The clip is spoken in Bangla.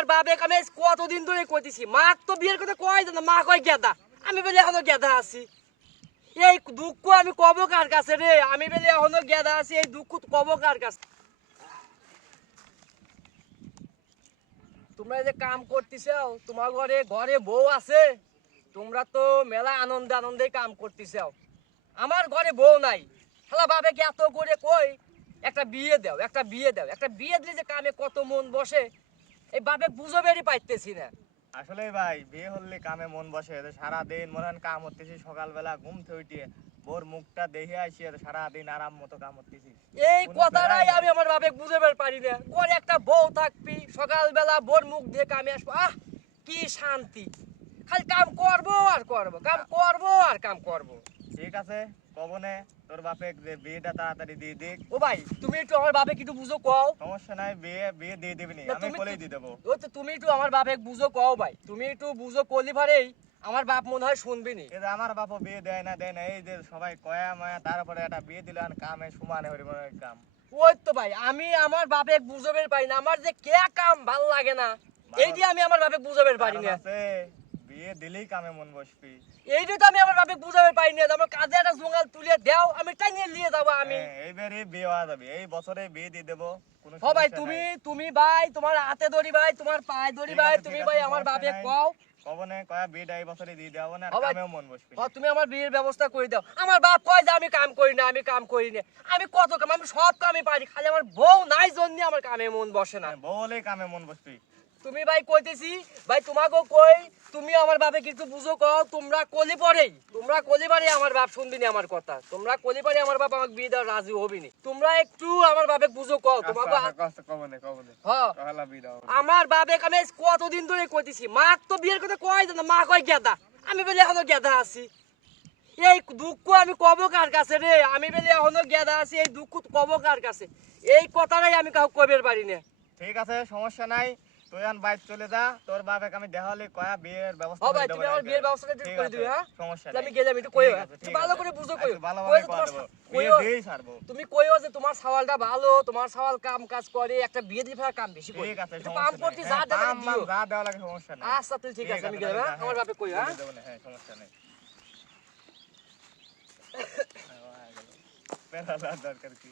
আমার বাপে আমি কতদিন ধরে কইতেছি মা তো বিয়ের কথা কয় না, মা কয় গেদা, আমি বলে এখনো গেদা আছি। এই দুঃখ আমি কব কার কাছে রে? আমি বলে এখনো গেদা আছি, এই দুঃখ কব কার কাছে? তোমরা যে কাম করতেছো, তোমার ঘরে ঘরে বউ আছে, তোমরা তো মেলা আনন্দে আনন্দে কাম করতেছো। আমার ঘরে বউ নাই, শালা বাপে কি এত করে কই একটা বিয়ে দাও, একটা বিয়ে দাও, একটা বিয়ে দিলে যে কামে কত মন বসে, এই বাপে বুঝো বেরি পাইতেছি না। আসলে ভাই বিয়ে হলে কামে মন বসে, সারা দিন মনে হয় কাম করতেছি, সকালবেলা ঘুম থেকে উঠিয়ে বোর মুখটা দেখে আসি সারা দিন আরাম মতো কাম করতেছি। এই কথাটাই আমি আমার বাপে বুঝে পারি না। ঘরে একটা বউ থাকবি, সকালবেলা বোর মুখ দিয়ে কামে আসবো, আহ কি শান্তি। খালি কাম করবো আর করবো, কাম করবো আর কাম করবো। ঠিক আছে, কবনে তোর বাপে যে বিয়েটা তাড়াতাড়ি দিয়ে দিক। ও ভাই তুমি একটু আমার বাপে কিছু বুঝো কও। সমস্যা নাই, বিয়ে বিয়ে দিয়ে দিবি, আমি বলেই দিয়ে দেবো। ও তো তুমি একটু আমার বাপে বুঝো কও ভাই, তুমি একটু বুঝো কলি ভারেই আমার বাপ মনে হয় শুনবি নি। এই যে আমার বাপও বিয়ে দেয় না দেয় না, এই যে সবাই কয়া মায়া, তারপরে একটা বিয়ে দিল আর কামে সমানে হরিমনের কাম। ওই তো ভাই আমি আমার বাপে বুঝবে পারি না, আমার যে কে কাম ভাল লাগে না, এই যে আমি আমার বাপে বুঝবে পারি না। বিয়ে দিলেই কামে মন বসবি, এইটা তো আমি আমার বাপে বুঝাবে পারি না। আমার কাঁধে একটা জঙ্গাল তুলে দাও, আমি তাই নিয়ে যাবো আমি। এইবারে বিয়ে হওয়া যাবে, এই বছরে বিয়ে দিয়ে দেবো। হ ভাই তুমি তুমি ভাই তোমার হাতে ধরি ভাই, তোমার পায়ে ধরি ভাই, তুমি ভাই আমার বাপে কও। কবনে কয়া বিয়েটা এই বছরে দিয়ে দেবো না, কামেও মন বসবি। হ তুমি আমার বিয়ের ব্যবস্থা করে দাও। আমার বাপ কয় যে আমি কাম করি না, আমি কাম করি না। আমি কত কাম, আমি সব কামই পারি, খালি আমার বউ নাই জন্য আমার কামে মন বসে না। বউ হলেই কামে মন বসবি। তুমি ভাই কইতেছি ভাই, তোমাকেও কই, তুমি আমার বাপে কিছু বুঝো কও। তোমরা কলি পরেই, তোমরা কলি পারে আমার বাপ শুনবি না আমার কথা, তোমরা কলি পারে আমার বাপ আমাকে বিয়ে দেওয়ার রাজি হবি না। তোমরা একটু আমার বাপে বুঝো কও। তোমাকে কবনে কবনে হ্যাঁ বিয়ে দাও। আমার বাপে আমি কতদিন ধরে কইতেছি মা তো বিয়ের কথা কয় না, মা কয় গেদা, আমি বলে এখনো গেদা আছি। এই দুঃখ আমি কব কার কাছে রে? আমি বলে এখনো গেদা আছি, এই দুঃখ কব কার কাছে? এই কথাটাই আমি কাউকে কইবার পারি না। ঠিক আছে, সমস্যা নাই, তুই আন বাইরে চলে যা, তোর বাপে আমি দেখালে কয়া বিয়ের ব্যবস্থা ও ভাই তুমি আমার বিয়ের ব্যবস্থাটা ঠিক করে দিবে। হ্যাঁ সমস্যা নাই, আমি গেলাম, একটু কইও, একটু ভালো করে বুঝো কইও। ভালোভাবে কয়া দেবো, বিয়ে দিয়েই ছাড়বো। তুমি কইও যে তোমার সওয়ালটা ভালো, তোমার সওয়াল কাম কাজ করে, একটা বিয়ে দিয়ে ফেলার কাম বেশি করে। ঠিক আছে, একটু কাম করতে যা দেবে দিও। যা দেওয়া লাগে সমস্যা নাই। আচ্ছা তুই ঠিক আছে, আমি গেলাম। আমার বাপে কইও। হ্যাঁ সমস্যা নাই। পেরালার দরকার কি?